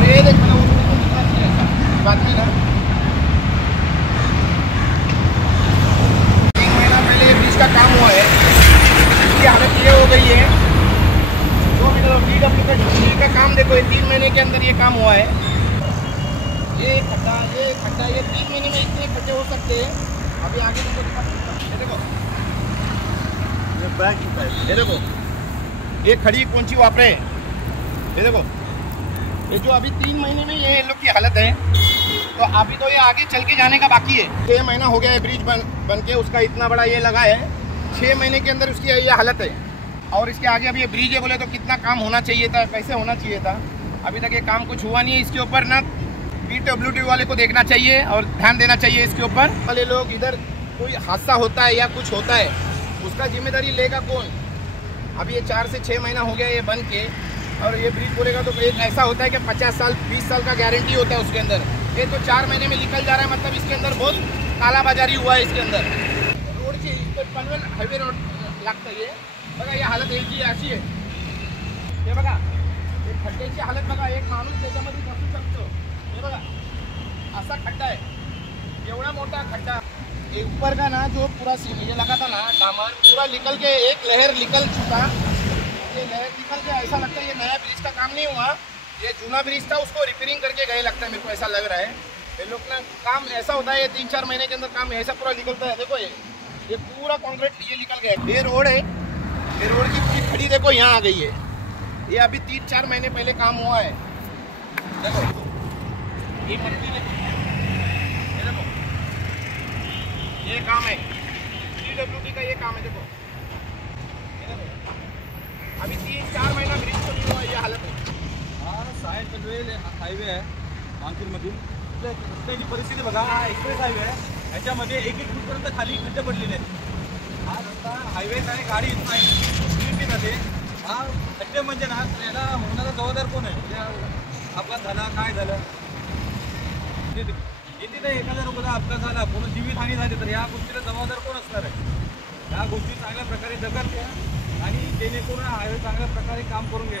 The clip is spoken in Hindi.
और ये देख मैंने बाद में ना 3 महीना पहले ये ब्रिज का काम हुआ है, इसकी हालत ये हो गई है। 2 मीटर PWD का काम देखो, ये 3 महीने के अंदर ये काम हुआ है। ये खड्डा ये 3 महीने में इतने खड्डे हो सकते हैं। अभी आगे देखो, ये देखो ये खड़ी कौन सी वापरे, ये देखो ये जो अभी 3 महीने में ये लोग की हालत है। तो अभी तो ये आगे चल के जाने का बाकी है। 6 महीना हो गया है ब्रिज बन के, उसका इतना बड़ा ये लगा है। 6 महीने के अंदर उसकी ये हालत है। और इसके आगे अभी ये ब्रिज है बोले तो कितना काम होना चाहिए था, कैसे होना चाहिए था। अभी तक ये काम कुछ हुआ नहीं है। इसके ऊपर ना PWD वाले को देखना चाहिए और ध्यान देना चाहिए इसके ऊपर। वाले लोग इधर कोई हादसा होता है या कुछ होता है, उसका जिम्मेदारी लेगा कौन। अभी ये 4 से 6 महीना हो गया ये बन के, और ये ब्रिज बोलेगा तो एक ऐसा होता है कि 50 साल 20 साल का गारंटी होता है उसके अंदर। ये तो 4 महीने में निकल जा रहा है, मतलब इसके अंदर बहुत कालाबाजारी हुआ है इसके अंदर। रोडची पनवेल हायवे रोड लागतं हे बघा, ही हालत याची अशी आहे। हे बघा हे खड्ड्याची हालत बघा, एक माणूस त्याच्यामध्ये बसू शकतो। हे बघा असा खड्डा आहे, एवढा मोठा खड्डा। ये ऊपर का ना जो पूरा ये लगा था ना डामर, पूरा निकल के एक लहर निकल चुका। ये लहर निकल के ऐसा लगता है ये नया ब्रिज का काम नहीं हुआ, ये जूना ब्रिज था, उसको रिपेयरिंग करके गए लगता है, मेरे को ऐसा लग रहा है। ये लोग ना काम ऐसा होता है, ये 3-4 महीने के अंदर काम ऐसा पूरा निकलता है। देखो ये पूरा कॉन्क्रीट ये निकल गया। ये रोड है, ये रोड की पूरी खड़ी देखो यहाँ आ गई है। ये अभी 3-4 महीने पहले काम हुआ है। देखो ये मट्टी देखो, ये देखो ये काम है PWD का, ये काम है। देखो ये देखो अभी 3-4 महीना ब्रिज को नहीं हुआ, ये हालत है। हा साहेब पनवेल हायवे आहे मानपूरमधून। रस्त्याची परिस्थिती बघा, हा एक्सप्रेस हायवे आहे, ह्याच्यामध्ये 1-1 फूटपर्यंत खाली खड्डे पडलेले आहेत। हा रस्ता हायवे नाही, गाडी येत नाही जाते। हा खड्डे म्हणजे ना याला होणारा जबाबदार कोण आहे, म्हणजे अपघात झाला काय झालं येते नाही, एखाद्या लोकांचा अपघात झाला, कोण जीवितहानी झाली तर या गोष्टीला जबाबदार कोण असणार आहे। या गोष्टी चांगल्या प्रकारे दखल घ्या आणि जेणेकरून हायवे चांगल्या प्रकारे काम करून घ्या।